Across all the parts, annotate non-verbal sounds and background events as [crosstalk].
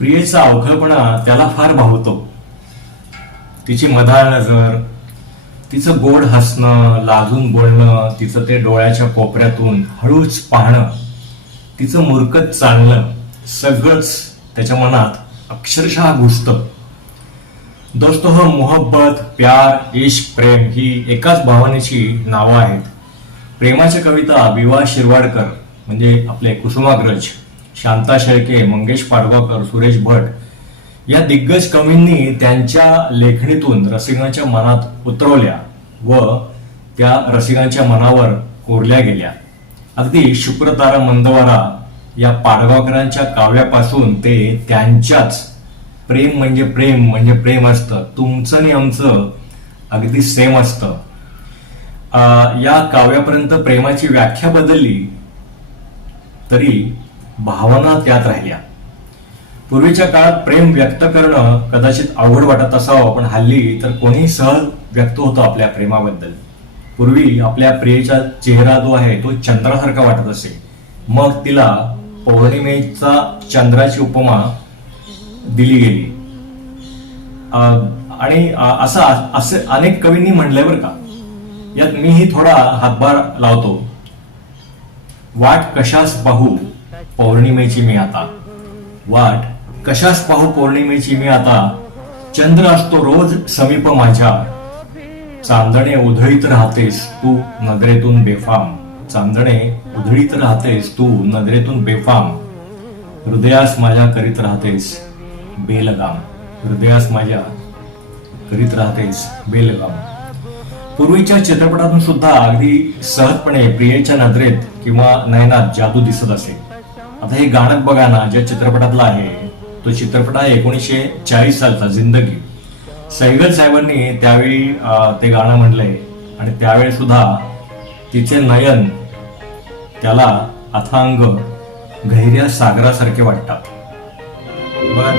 प्रियेचा अवखळपणा त्याला फार भावतो. तिची मधाळ नजर तिचं गोड हसणं लाजून बोलणं तिचं ते डोळ्याच्या कोपऱ्यातून हळूच पाहणं तिचं मुरकत चालणं सगळंच त्याच्या मनात अक्षरशः घुसतं. दोस्त हो मोहब्बत प्यार इश्क प्रेम ही एकाच भावनेची नावं आहेत. प्रेमाच्या कविता विवा शिरवाडकर म्हणजे आपले कुसुमाग्रज. शांता शेळके मंगेश पाडगावकर सुरेश भट या दिग्गज कवींनी त्यांच्या लेखणीतून रसिकांच्या मनात उतरवल्या व त्या रसिकांच्या मनावर कोरल्या गेल्या. अगदी शुक्रतारा मंदवारा या पाडगावकरांच्या काव्यापासून ते त्यांच्याच प्रेम म्हणजे प्रेम म्हणजे प्रेम असतं. तुमचं आणि आमचं अगदी सेम असतं. अं, या काव्यापर्यंत प्रेमाची व्याख्या बदलली तरी भावना त्यात राहिल्या. पूर्वीच्या काळात प्रेम व्यक्त करणं कदाचित अवघड वाटत असावं पण हल्ली तर कोणी सहज व्यक्त होतो आपल्या प्रेमाबद्दल. पूर्वी आपल्या प्रियेचा चेहरा जो आहे तो चंद्रासारखा वाटत असे. मग तिला पौर्णिमेचा चंद्राची उपमा दिली गेली. अं, आणि असा असं असे अनेक कवींनी म्हणलंय बरं का. यात मीही थोडा हातभार लावतो. वाट कशास पाहू? पौर्णिमेची मी आता. वाट कशास पाहू पौर्णिमेची मी आता? चंद्र असतो रोज समीप माझ्या चांदणे उधळीत राहतेस तू नजरेतून बेफाम. चांदणे उधळीत राहतेस तू नजरेतून बेफाम. हृदयास माझ्या करीत राहतेस बेलगाम. हृदयास माझ्या करीत राहतेस बेलगाम. पूर्वीच्या चित्रपटातून सुद्धा अगदी सहजपणे प्रियेच्या नजरेत किंवा नयनात जादू दिसत असे. आता हे गाणं बघा ना ज्या चित्रपटातला आहे तो चित्रपट आहे एकोणीसशे चाळीस सालचा जिंदगी. सैगल साहेबांनी त्यावेळी ते गाणं म्हणलंय आणि त्यावेळी सुद्धा तिचे नयन त्याला अथांग गहिऱ्या सागरासारखे वाटतात. बर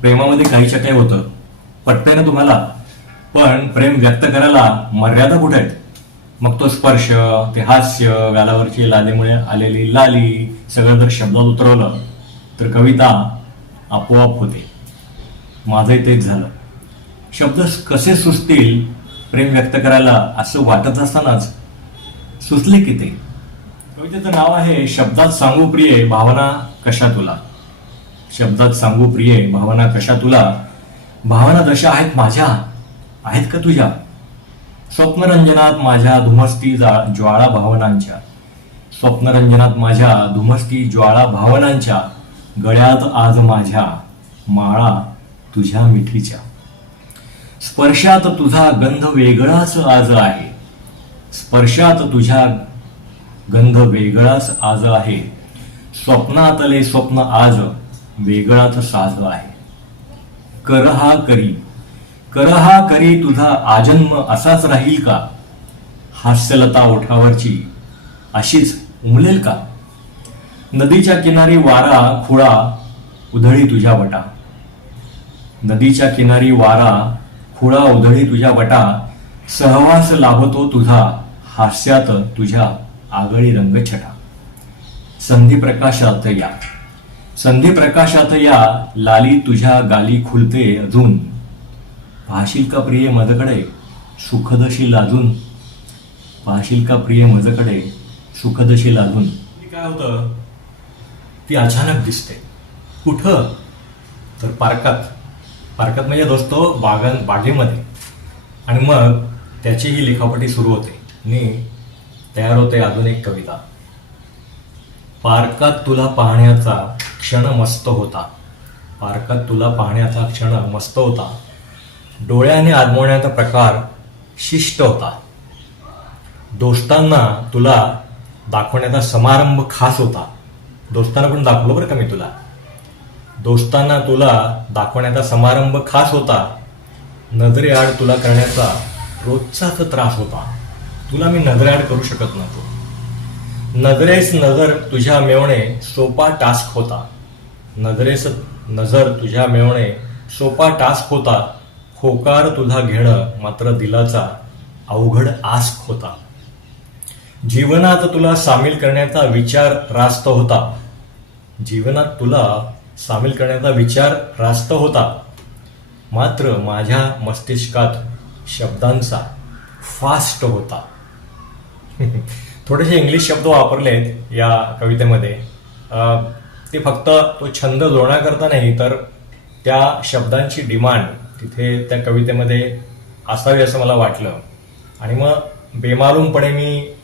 प्रेमामध्ये काहीच्या काही होतं. पटतंय ना तुम्हाला? पण प्रेम व्यक्त करायला मर्यादा कुठे आहेत? मग तो स्पर्श ते हास्य गालावरची लालीमुळे आलेली लाली सगळं जर शब्दात उतरवलं तर कविता आपोआप होते. माझंही तेच झालं. शब्द कसे सुचतील? प्रेम व्यक्त करायला असं वाटत असतानाच सुचले की ते. कवितेचं नाव आहे शब्दात सांगू प्रिये भावना कशा तुला? शब्दात सांगू प्रिये भावना कशा तुला? भावना जशा आहेत माझ्या आहेत का तुझ्या? स्वप्नरंजनात माझ्या धुमस्ती जा- ज्वाळा भावनांच्या. स्वप्नरंजनात माझ्या धुमस्ती ज्वाळा भावनांच्या. गळ्यात आज माझ्या माळा तुझ्या मिठीच्या. स्पर्शात तुझा गंध वेगळाच आज आहे. स्पर्शात तुझ्या गंध वेगळाच आज आहे. स्वप्नातले स्वप्न आज वेगळाच साज आहे. कर हा करी. कर हा करी तुझा आजन्म असाच राहील का? हास्यलता ओठावरची. अशीच उमलेल का? नदीच्या किनारी वारा खुळा उधळी तुझ्या वटा. नदीच्या किनारी वारा खुळा उधळी तुझ्या वटा. सहवास लाभतो तुझा हास्यात तुझ्या आगळी रंगछटा. संधी प्रकाशात या. संधी प्रकाशात या लाली तुझ्या गाली खुलते अजून. पाहशील का प्रिय मजकडे सुखदशी लाजून? पाहशील का प्रिय मजकडे सुखदशी लाजून? काय होतं? ती अचानक दिसते. कुठं? तर पार्कात. पार्कात म्हणजे दोस्तो बागन बागेमध्ये. आणि मग त्याची ही लेखापटी सुरू होते. आणि तयार होते अजून एक कविता. पार्कात तुला पाहण्याचा क्षण मस्त होता. पार्कात तुला पाहण्याचा क्षण मस्त होता. डोळ्याने आदमवण्याचा प्रकार शिष्ट होता. दोस्तांना तुला दाखवण्याचा समारंभ खास होता. दोस्तांना पण दाखवलं बरं का मी तुला? दोस्तांना तुला दाखवण्याचा समारंभ खास होता. नजरेआड तुला करण्याचा रोजचाच त्रास होता. तुला मी नजरेआड करू शकत नव्हतो. नजरेस नजर तुझ्या मिळवणे सोपा टास्क होता. नजरेस नजर तुझ्या मिळवणे सोपा टास्क होता होकार तुझा घेणं मात्र दिलाचा अवघड आस्क होता. जीवनात तुला सामील करण्याचा विचार रास्त होता. जीवनात तुला सामील करण्याचा विचार रास्त होता. मात्र माझ्या मस्तिष्कात शब्दांचा फास्ट होता. [laughs] थोडेसे इंग्लिश शब्द वापरलेत या कवितेमध्ये. ते फक्त तो छंद जोडण्याकरता नाही तर त्या शब्दांची डिमांड तिथे त्या कवितेमध्ये असावी असं मला वाटलं. आणि मग बेमालूमपणे मी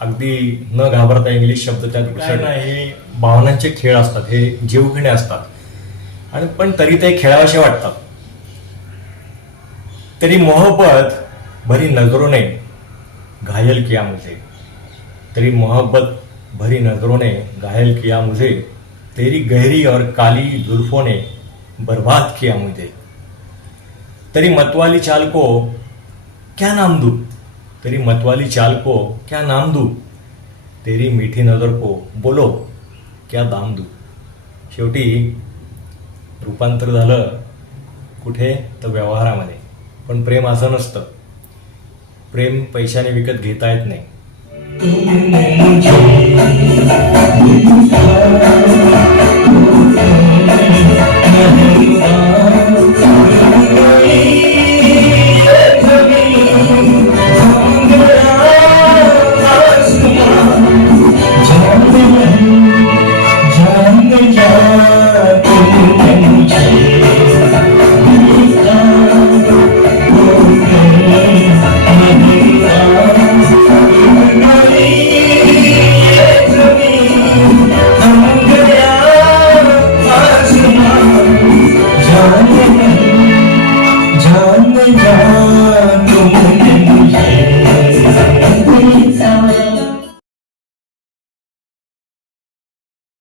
अगदी न घाबरता इंग्लिश शब्द त्यात हे भावनांचे खेळ असतात हे जीवघेणे असतात. आणि पण तरी ते खेळावेसे वाटतात. तेरी मोहब्बत भरी नजरों ने घायल किया मुझे. तेरी मोहब्बत भरी नजरों ने घायल किया मुझे. तेरी गहरी और काली जुल्फों ने बर्बाद किया मुझे। तेरी मतवाली चाल को क्या नाम दूं? तेरी मतवाली चाल को क्या नाम दूं? तेरी मीठी नजर को बोलो क्या दाम दूं? शेवटी रूपांतर झालं कुठे? तर व्यवहारामध्ये. पण प्रेम असं नसतं. प्रेम पैशाने विकत घेता येत नाही. Thank you.